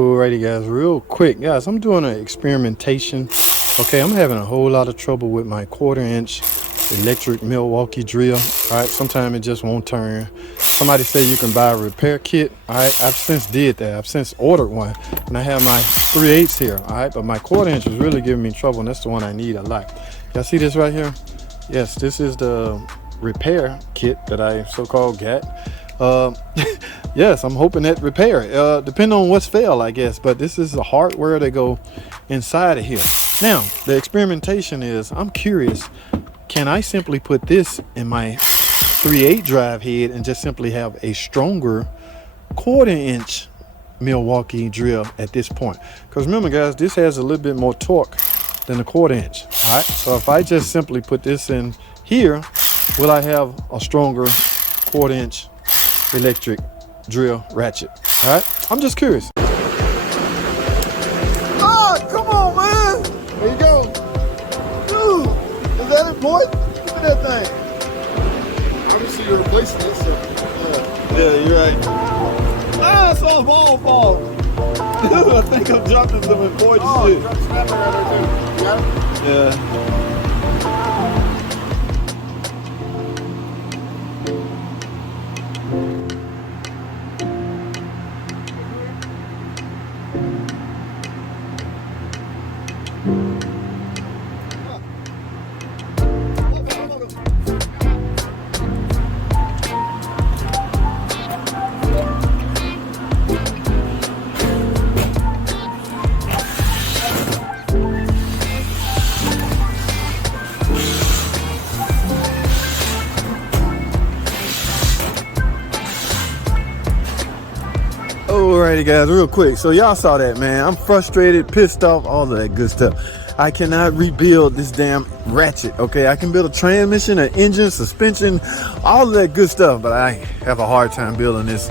Alrighty guys, real quick guys, I'm doing an experimentation. Okay, I'm having a whole lot of trouble with my 1/4-inch electric Milwaukee drill. Alright, sometimes it just won't turn. Somebody said you can buy a repair kit. Alright, I've since did that. I've since ordered one, and I have my 3/8 here. Alright, but my 1/4-inch is really giving me trouble, and that's the one I need a lot. Y'all see this right here? Yes, this is the repair kit that I so-called got. Yes, I'm hoping that repair depending on what's failed, I guess, but this is the hardware that go inside of here. Now the experimentation is, I'm curious, can I simply put this in my 3/8 drive head and just simply have a stronger 1/4-inch Milwaukee drill at this point? Because remember guys, this has a little bit more torque than the 1/4-inch. All right, so if I just simply put this in here, will I have a stronger 1/4-inch electric drill ratchet? All right, I'm just curious. Oh, come on, man. There you go. Dude, is that important? Give me that thing. Obviously, you're replacing it, so. Yeah, you're right. Ah, I saw a ball fall. Dude, I think I'm dropping some important shit. Drop the snapper right there, too. You got it? Yeah. Alrighty guys, real quick, so y'all saw that, man. I'm frustrated, pissed off, all of that good stuff. I cannot rebuild this damn ratchet. Okay, I can build a transmission, an engine, suspension, all of that good stuff, but I have a hard time building this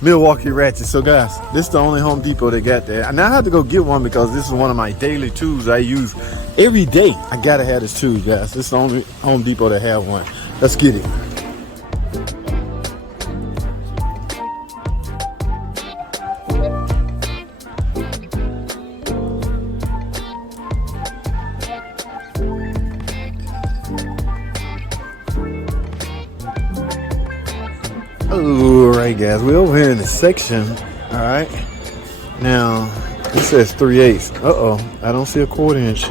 Milwaukee ratchet. So guys, this is the only Home Depot that got that. And I had to go get one because this is one of my daily tools I use every day. I gotta have this tool, guys. This is the only Home Depot that have one. Let's get it. Alright guys, we're over here in the section. Alright, now it says 3/8. I don't see a 1/4-inch.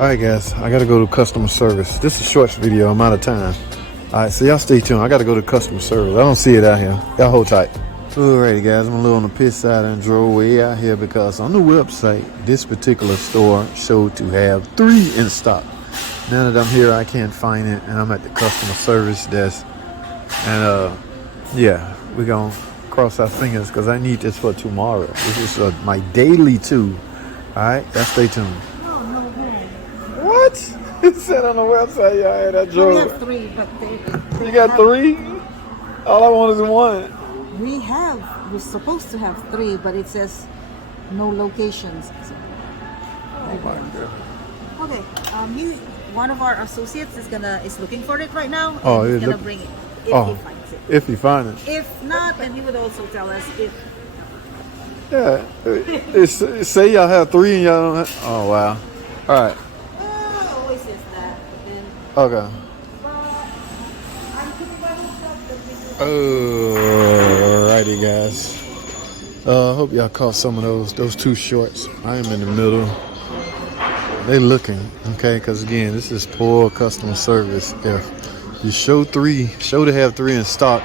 Alright guys, I gotta go to customer service. This is a short video, I'm out of time. Alright, so y'all stay tuned. I gotta go to customer service. I don't see it out here. Y'all hold tight. Alrighty guys, I'm a little on the pit side and drove way out here because on the website this particular store showed to have 3 in stock. Now that I'm here, I can't find it, and I'm at the customer service desk. And yeah, we're gonna cross our fingers because I need this for tomorrow. This is my daily tool. Alright, y'all stay tuned. What? It said on the website y'all had that drove. We have 3, but they You got 3? All I want is 1. we're supposed to have 3, but it says no locations. Oh my god. Okay, one of our associates is looking for it right now. Oh, and he's yeah, gonna bring it if he finds it. If you find it. If not, then he would also tell us if. Yeah, say y'all have 3 and y'all don't have. Oh wow. All right. Always says that. Then, Okay. I'm putting my stuff. Alrighty guys. I hope y'all caught some of those 2 shorts. I am in the middle. They looking, okay, because again, this is poor customer service. If you show to have 3 in stock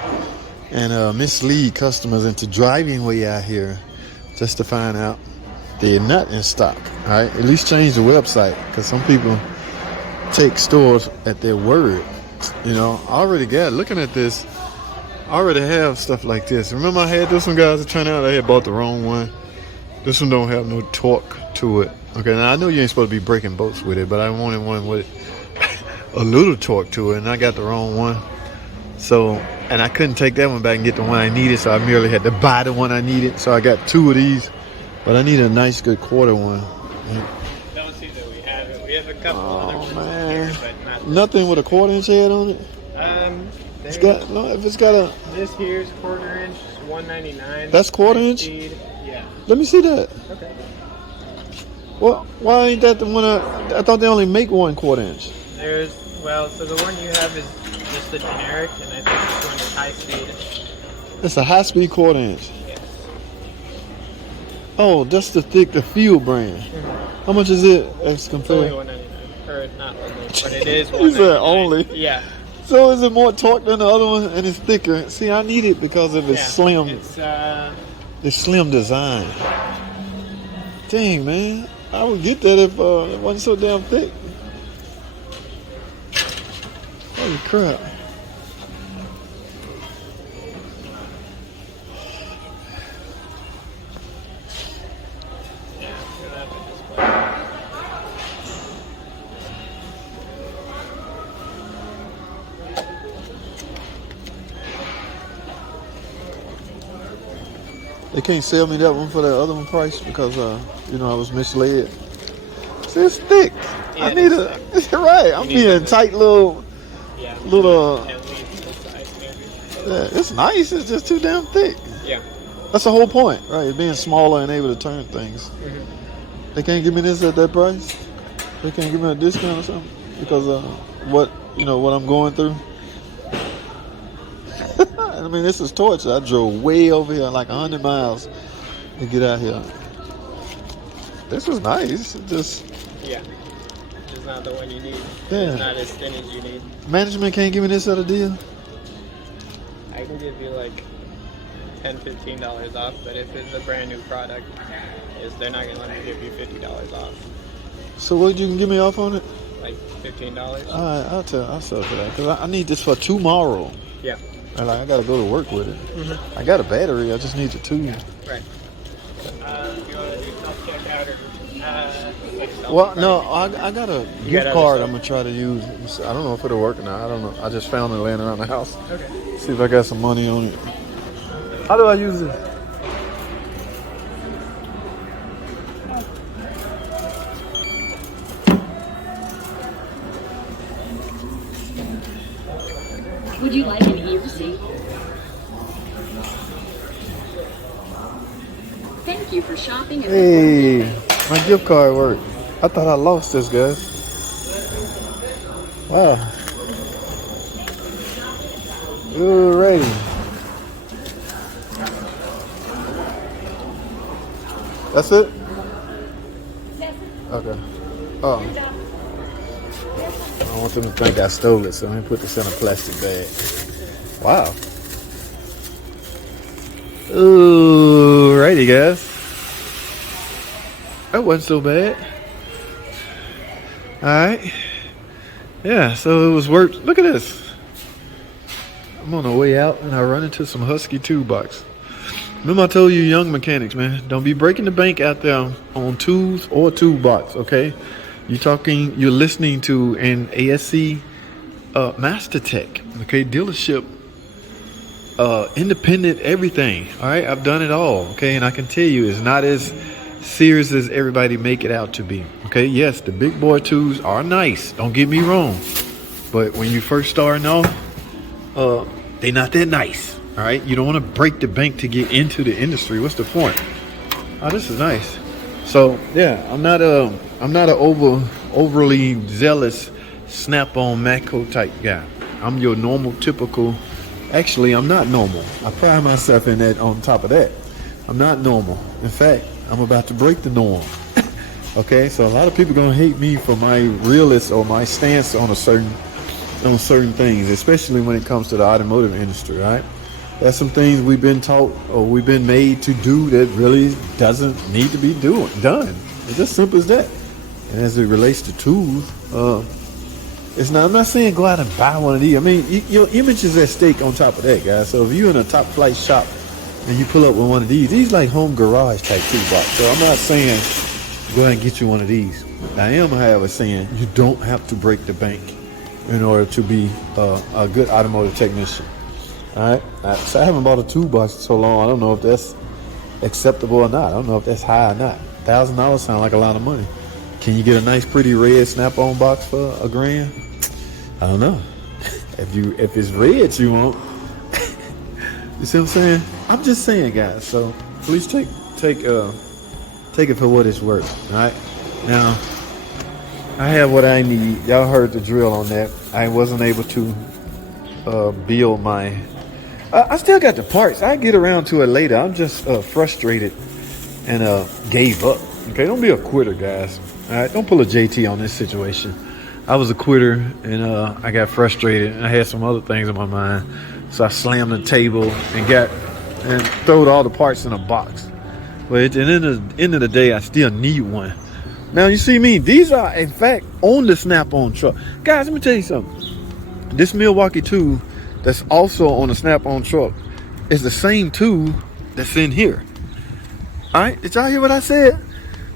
and mislead customers into driving way out here just to find out they're not in stock. All right, at least change the website, because some people take stores at their word. You know, I already got, looking at this, I already have stuff like this. Remember I had this one, guys, it turned out I had bought the wrong one. This one don't have no torque to it. Okay, now I know you ain't supposed to be breaking boats with it, but I wanted one with a little torque to it, and I got the wrong one. So, and I couldn't take that one back and get the one I needed, so I merely had to buy the one I needed. So I got 2 of these, but I need a nice good 1/4 one. Don't see that we have it. We have a couple others. Oh man, Here, but not nothing with a 1/4-inch head on it. It's got no. If it's got a. This here's 1/4 inch, $1.99. That's 1/4 inch? Speed, yeah. Let me see that. Okay. Well, why ain't that the one? I thought they only make 1/4 inch. So the one you have is just the generic, and I think this one is high speed. It's a high-speed 1/4 inch. Yes. Oh, that's the Fuel brand. Mm-hmm. How much is it as It's compared? only $1.99, or not only, but it is You said $1.99. only. Yeah. So is it more torque than the other one, and it's thicker? See, I need it because of its Yeah. slim, It's slim design. Dang, man, I would get that if it wasn't so damn thick. Holy crap! yeah. It's gonna have to display. They can't sell me that one for that other one price because you know, I was misled. See, it's thick. Yeah, I need right. I'm being tight little. Yeah. Little. At least this size, maybe. Yeah, it's nice. It's just too damn thick. Yeah. That's the whole point, right? It's being smaller and able to turn things. Mm-hmm. They can't give me this at that price. They can't give me a discount or something because what I'm going through. I mean, this is torture. I drove way over here, like 100 miles, to get out here. This was nice. It just Yeah. It's not the one you need. Yeah. It's not as thin as you need. management can't give me this at a deal. I can give you like $10, $15 off, but if it's a brand new product, they're not gonna let me give you $50 off. So what you can give me off on it? Like $15. All right, I'll sell for that because I need this for tomorrow. Yeah. And I gotta go to work with it. Mm-hmm. I got a battery. I just need the tube. Right. You want to do self-checkout or like Well, no, I got a gift other card stuff? I'm gonna try to use. I don't know if it'll work or not. I don't know. I just found it laying around the house. Okay. See if I got some money on it. How do I use this? Would you like an e-receipt? Thank you for shopping at Hey, my gift card worked. I thought I lost this, guys. Wow. Alrighty. That's it? Okay. Oh. I don't want them to think I stole it, so let me put this in a plastic bag. Wow. Alrighty, guys. That wasn't so bad. Alright. Yeah, so it was worth. Look at this. I'm on the way out and I run into some Husky toolbox. Remember I told you young mechanics, man, don't be breaking the bank out there on tools or toolbox, okay? You're listening to an ASC Master Tech, okay? Dealership, independent, everything, all right? I've done it all, okay? And I can tell you it's not as serious as everybody make it out to be, okay? Yes, the big boy tools are nice, don't get me wrong. But when you first starting off, they're not that nice, all right? You don't want to break the bank to get into the industry. What's the point? Oh, this is nice. So yeah, I'm not an overly zealous snap-on Matco type guy. I'm your normal, typical. Actually, I'm not normal. I pride myself in that. On top of that, I'm not normal. In fact, I'm about to break the norm. Okay, so a lot of people gonna hate me for my realist or my stance on certain things, especially when it comes to the automotive industry, right? There's some things we've been taught or we've been made to do that really doesn't need to be done. It's just simple as that. And as it relates to tools, I'm not saying go out and buy one of these. I mean, your image is at stake on top of that, guys. So if you're in a top flight shop and you pull up with one of these like home garage type toolbox. So I'm not saying go ahead and get you one of these. I am, however, saying you don't have to break the bank in order to be a good automotive technician. All right, so I haven't bought a toolbox in so long. I don't know if that's acceptable or not. I don't know if that's high or not. $1,000 sounds like a lot of money. Can you get a nice, pretty red snap-on box for $1,000? I don't know. If it's red you want, you see what I'm saying? I'm just saying, guys. So please take take it for what it's worth. All right. Now, I have what I need. Y'all heard the drill on that. I wasn't able to build my. I still got the parts. I get around to it later. I'm just frustrated and gave up. Okay, don't be a quitter, guys. All right, don't pull a JT on this situation. I was a quitter and I got frustrated. And I had some other things in my mind, so I slammed the table and throwed all the parts in a box. But at the end of the day, I still need one. Now you see me. These are in fact on the Snap-on truck, guys. Let me tell you something. This Milwaukee tube that's also on the Snap-on truck is the same tube that's in here. All right, did y'all hear what I said?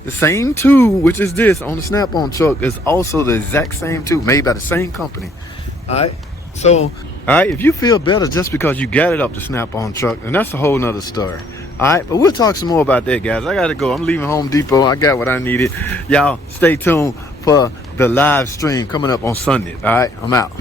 The same tube, which is this on the Snap-on truck, is also the exact same tube made by the same company. All right, so all right, if you feel better just because you got it off the Snap-on truck, then that's a whole nother story. All right, but we'll talk some more about that, guys. I gotta go. I'm leaving Home Depot. I got what I needed. Y'all stay tuned for the live stream coming up on Sunday. All right, I'm out.